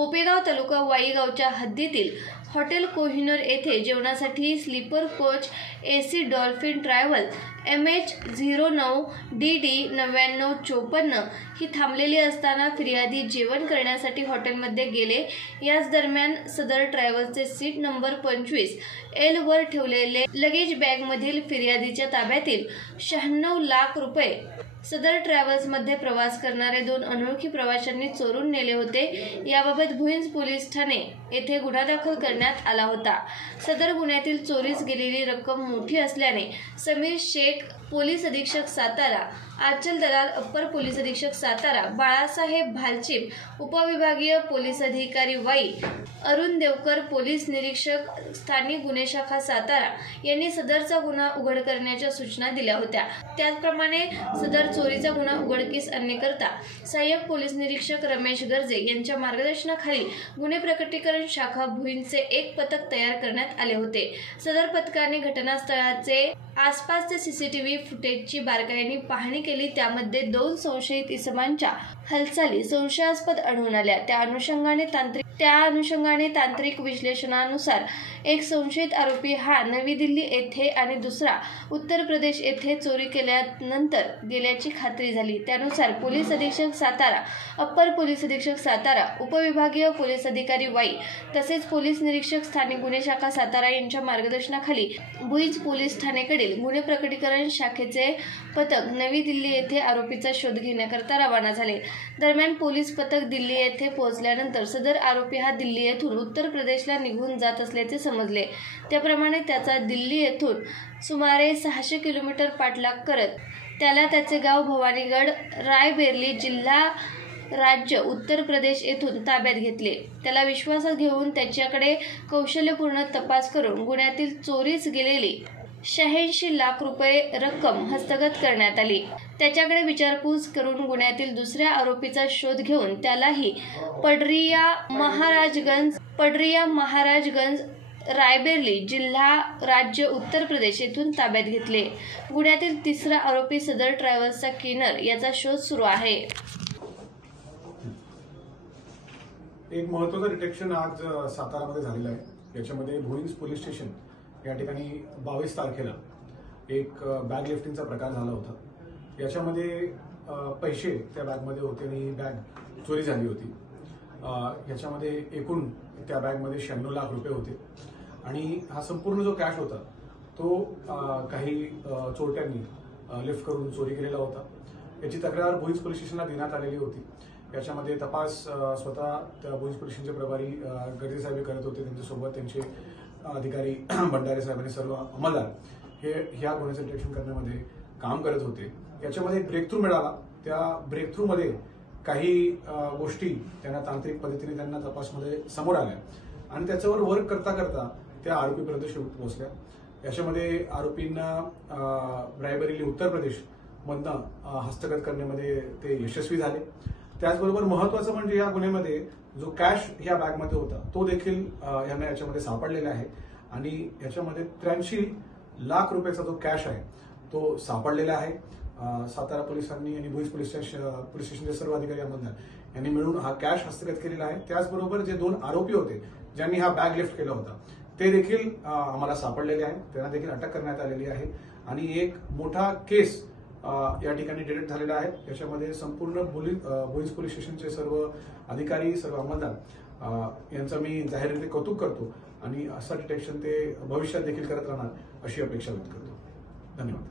बोपेगाव तालुका वाईगावच्या हद्दीतील हॉटेल कोहिनूर येथे जेवणासाठी sleeper coach AC Dolphin travel MH09DD 9954 ही थांबलेली असताना फिर्यादी जेवण करण्यासाठी हॉटेलमध्ये गेले। याच दरम्यान सदर ट्रॅव्हल्सचे सीट नंबर 25L वर ठेवलेले लगेज बॅगमधील फिर्यादीच्या ताब्यातील 96 लाख रुपये सदर ट्रॅव्हल्समध्ये प्रवास करणारे 2 अनोळखी प्रवाशांनी चोरून नेले होते। याबाबत भुईंज पोलीस ठाणे येथे गुन्हा दाखल करण्यात आला होता। सदर गुन्ह्यातील चोरीस गेलेली रक्कम मोठी असल्याने समीर शेख पोलीस अधीक्षक सातारा, आचल दलाल अप्पर पोलीस अधीक्षक सातारा, बाळासाहेब भालचिप उपविभागीय पोलीस अधिकारी वाई, अरुण देवकर पोलीस निरीक्षक स्थानिक गुन्हे शाखा सातारा यांनी सदरचा गुन्हा उघड करण्याच्या सूचना दिल्या होत्या। त्याचप्रमाणे सदर चोरीचा गुन्हा उघडकीस आणण्याकरता सहाय्यक पोलीस निरीक्षक रमेश गर्जे यांच्या मार्गदर्शनाखाली गुन्हे प्रकटीकरण शाखा भुईंजचे एक पथक तयार करण्यात आले होते। सदर पथकाने घटनास्थळाचे आसपासचे CCTV फुटेजची बारकाईने पाहणी केली। त्यामध्ये 2 संशयित इसमांच्या हालचाली संशयास्पद आढळून आल्या। त्या अनुषंगाने तांत्रिक विश्लेषणानुसार एक संशयित आरोपी हा नवी दिल्ली येथे आणि दुसरा उत्तर प्रदेश येथे चोरी केल्यानंतर गेल्याची खात्री झाली। त्यानुसार पोलीस अधीक्षक सातारा, अप्पर पोलीस अधीक्षक सातारा, उपविभागीय पोलीस अधिकारी वाई तसेच पोलीस निरीक्षक स्थानिक गुन्हे शाखा सातारा यांच्या मार्गदर्शनाखाली भुईंज पोलीस ठाणेकडील गुन्हे प्रकटीकरण शाखेचे पथक नवी दिल्ली येथे आरोपीचा शोध घेण्याकरता रवाना झाले। दरम्यान पोलीस पथक दिल्ली येथे पोहोचल्यानंतर सदर आरोपी हा दिल्ली येथून उत्तर प्रदेशला निघून जात असल्याचे समजले। त्याप्रमाणे त्याचा दिल्ली येथून सुमारे 600 किलोमीटर पाठलाग करत त्याला त्याचे गाव भवानीगड रायबेरली जिल्हा राज्य उत्तर प्रदेश येथून ताब्यात घेतले। त्याला विश्वासात घेऊन त्याच्याकडे कौशल्यपूर्ण तपास करून गुन्ह्यातील चोरीस गेलेली 86 लाख रुपये रक्कम हस्तगत करण्यात आली। त्याच्याकडे विचारपूस करून गुन्ह्यातील दुसऱ्या आरोपीचा शोध घेऊन त्यालाही पडरिया महाराजगंज रायबेरली जिल्हा राज्य उत्तर प्रदेश येथून ताब्यात घेतले। गुन्ह्यातील तिसरा आरोपी सदर ट्रॅव्हल्सचा किन्नर याचा शोध सुरू आहे। एक महत्त्वाचं डिटेक्शन आज सातारामध्ये झालेलं आहे। याच्यामध्ये भुईंज पोलीस स्टेशन या ठिकाणी 22 तारखेला एक बॅग लिफ्टिंगचा प्रकार झाला होता। याच्यामध्ये पैसे त्या बॅगमध्ये होते आणि ही बॅग चोरी झाली होती। याच्यामध्ये एकूण त्या बॅगमध्ये 96 लाख रुपये होते आणि हा संपूर्ण जो कॅश होता तो काही चोरट्यांनी लिफ्ट करून चोरी केलेला होता। याची तक्रार भुईंज पोलीस स्टेशनला देण्यात आलेली होती। याच्यामध्ये तपास स्वतः त्या भुईंज पोलीस स्टेशनचे प्रभारी गर्जे साहेब करत होते। त्यांच्यासोबत त्यांचे अधिकारी भंडारे साहेब आणि सर्व अंमलदार हे ह्या गुन्ह्याचं डिटेक्शन करण्यामध्ये काम करत होते। याच्यामध्ये एक ब्रेक थ्रू मिळाला। त्या ब्रेक थ्रू मध्ये काही गोष्टी त्यांना तांत्रिक पद्धतीने त्यांना तपासमध्ये समोर आल्या आणि त्याच्यावर वर्क करता करता त्या आरोपीपर्यंत शेवट पोहोचल्या। याच्यामध्ये आरोपींना रायबरेली उत्तर प्रदेश मधनं हस्तगत करण्यामध्ये ते यशस्वी झाले। त्याचबरोबर महत्त्वाचं म्हणजे या गुन्ह्यामध्ये जो कॅश ह्या बॅगमध्ये होता तो देखील यांना याच्यामध्ये सापडलेला आहे आणि याच्यामध्ये 83 लाख रुपयाचा जो कॅश आहे तो सापडलेला आहे। सातारा पोलिसांनी आणि भुईंज पोलीस स्टेशनचे सर्व अधिकारी अंमलदार यांनी मिळून हा कॅश हस्तगत केलेला आहे। त्याचबरोबर जे 2 आरोपी होते ज्यांनी हा बॅग लिफ्ट केला होता ते देखील आम्हाला सापडलेले आहेत। त्यांना देखील अटक करण्यात आलेली आहे आणि एक मोठा केस या ठिकाणी डिटेक्ट झालेला आहे। याच्यामध्ये संपूर्ण भुईंज पोलीस स्टेशनचे सर्व अधिकारी सर्व अंमलदार यांचं मी जाहीररीत्या कौतुक करतो आणि असं डिटेक्शन ते भविष्यात देखील करत राहणार अशी अपेक्षा व्यक्त करतो। धन्यवाद।